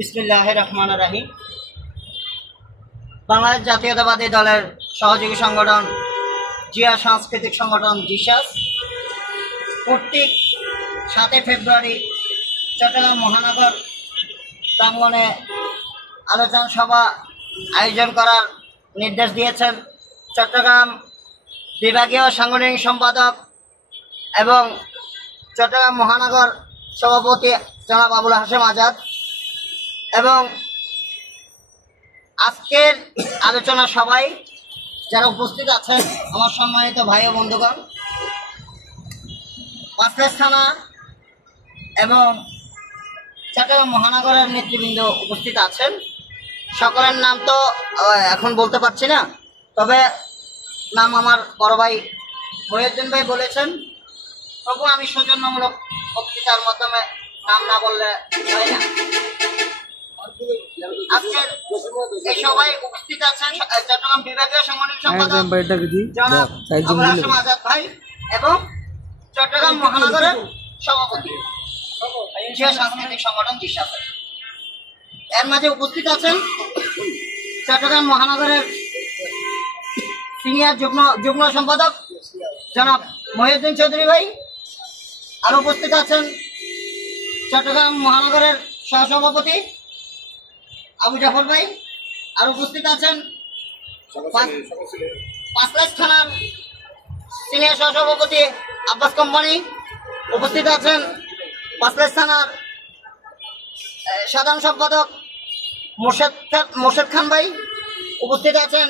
বিসমিল্লাহির রহমানির রহিম। বাংলাদেশ জাতীয়তাবাদী দলের সহযোগী সংগঠন জিয়া সাংস্কৃতিক সংগঠন জিসাস কর্তৃক 7 ফেব্রুয়ারি চট্টগ্রাম মহানগর প্রাঙ্গণে আলোচনা সভা আয়োজন করার নির্দেশ দিয়েছেন চট্টগ্রাম বিভাগীয় সাংগঠনিক সম্পাদক এবং চট্টগ্রাম মহানগর সভাপতি জনাব আবুল হাশেম আজাদ। এবং আজকের আলোচনা সবাই যারা উপস্থিত আছেন আমার সম্মানিত ভাই ও বন্ধুগণ, পাঁচলাইশ থানা এবং চট্টগ্রাম মহানগরের নেতৃবৃন্দ উপস্থিত আছেন। সকলের নাম তো এখন বলতে পারছি না, তবে নাম আমার বড় ভাই মহিউদ্দিন ভাই বলেছেন। তবু আমি সৌজন্যমূলক বক্তৃতার মাধ্যমে নাম না বললে হয় না। আজকের এই সবাই উপস্থিত আছেন চট্টগ্রাম বিভাগীয় সাংগঠনিক সম্পাদক জনাব আবুল হাশেম আজাদ ভাই এবং চট্টগ্রাম মহানগরের সভাপতি জিয়া সাংস্কৃতিক সংগঠন জিসাস। এর মাঝে উপস্থিত আছেন চট্টগ্রাম মহানগরের সিনিয়র যুগ্ম সম্পাদক জনাব মহিউদ্দিন চৌধুরী ভাই। আর উপস্থিত আছেন চট্টগ্রাম মহানগরের সহসভাপতি আবু জাফর ভাই। আর উপস্থিত আছেন পাঁচলাইশ থানার সিনিয়র সহসভাপতি আব্বাস কোম্পানি। উপস্থিত আছেন পাঁচলাইশ থানার সাধারণ সম্পাদক মোর্শেদ খান ভাই। উপস্থিত আছেন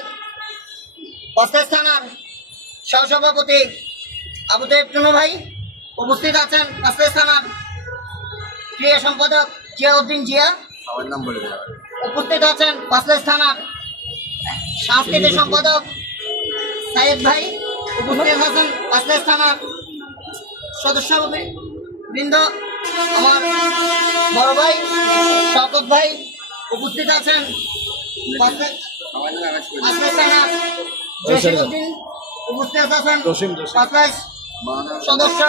পাঁচলাইশ থানার সহসভাপতি আবু তাইব টুনু ভাই। উপস্থিত আছেন পাঁচলাইশ থানার ক্রিয়া সম্পাদক জিয়াউদ্দিন জিয়া। উপস্থিত আছেন পাঁচলাইশ থানার সাংস্কৃতিক সম্পাদক সাইদ ভাই। উপস্থিত আছেন পাঁচলাইশ থানার সদস্যবৃন্দ আমার বড় ভাই শওকত ভাই। উপস্থিত আছেন পাঁচলাইশ থানার জসিমউদ্দিন। উপস্থিত আছেন পাঁচলাইশ সদস্য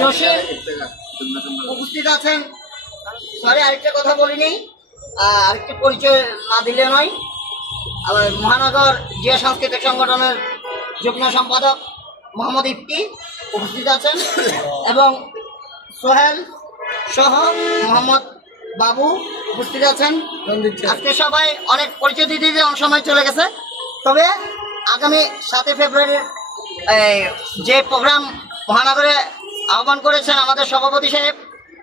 জসিম। উপস্থিত আছেন আরেকটা কথা বলিনি, আরেকটি পরিচয় না দিলে নয়, মহানগর জিয়া সাংস্কৃতিক সংগঠনের যুগ্ম সম্পাদক মোহাম্মদ ইফতি উপস্থিত আছেন এবং সোহেল সহ মোহাম্মদ বাবু উপস্থিত আছেন। আজকে সবাই অনেক পরিচয় দিতে অনেক সময় চলে গেছে, তবে আগামী 7 ফেব্রুয়ারির যে প্রোগ্রাম মহানগরে আহ্বান করেছেন আমাদের সভাপতি সাহেব,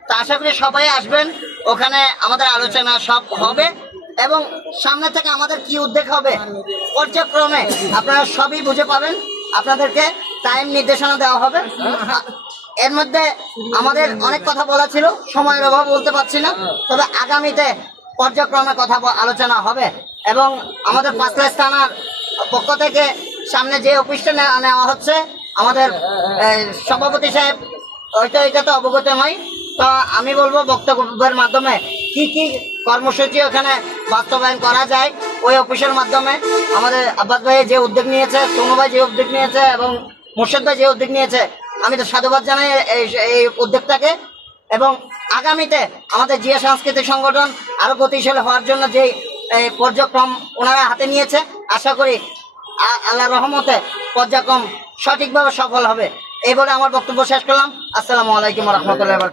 তা আশা করি সবাই আসবেন। ওখানে আমাদের আলোচনা সব হবে এবং সামনে থেকে আমাদের কি উদ্যোগ হবে পর্যায়ক্রমে আপনারা সবই বুঝে পাবেন। আপনাদেরকে টাইম নির্দেশনা দেওয়া হবে। এর মধ্যে আমাদের অনেক কথা বলা ছিল, সময়ের অভাব বলতে পারছি না, তবে আগামীতে পর্যায়ক্রমে কথা আলোচনা হবে। এবং আমাদের পাঁচলাইশ থানার পক্ষ থেকে সামনে যে অফিসটা নেওয়া হচ্ছে আমাদের সভাপতি সাহেব ওইটা তো অবগত নয়, তো আমি বলবো বক্তব্যের মাধ্যমে কি কি কর্মসূচি ওখানে বাস্তবায়ন করা যায় ওই অফিসের মাধ্যমে। আমাদের আব্বাস ভাই যে উদ্যোগ নিয়েছে, সোনু ভাই যে উদ্যোগ নিয়েছে এবং মোর্শেদ ভাই যে উদ্যোগ নিয়েছে, আমি তো সাধুবাদ জানাই এই উদ্যোগটাকে। এবং আগামীতে আমাদের জিয়া সাংস্কৃতিক সংগঠন আরো গতিশীল হওয়ার জন্য যে পর্যায়ক্রম ওনারা হাতে নিয়েছে, আশা করি আল্লাহর রহমতে পর্যায়ক্রম সঠিকভাবে সফল হবে। এই বলে আমার বক্তব্য শেষ করলাম। আসসালামু আলাইকুম ওয়া রাহমাতুল্লাহি ওয়া বারাকাতুহু।